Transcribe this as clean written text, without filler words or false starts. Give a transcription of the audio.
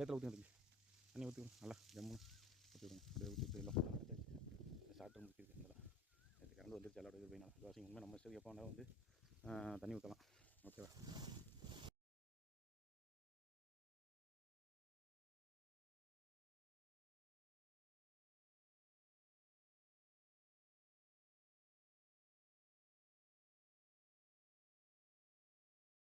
வேத்தில் ஊற்றி தண்ணி ஊற்றிக்கணும் நல்லா ஜம்முன்னு ஊற்றிவிடுங்க. அப்படியே ஊற்றி எல்லாம் வச்சாச்சு. சாப்பிட்டு முடிச்சிருக்கு. இந்த நேற்று கறந்து வந்துருச்சு எல்லாரோட இது போயினால வாஷிங். உண்மை நம்ம இஷ்டத்துக்கு எப்போ வேணாலும் வந்து தண்ணி ஊற்றலாம்.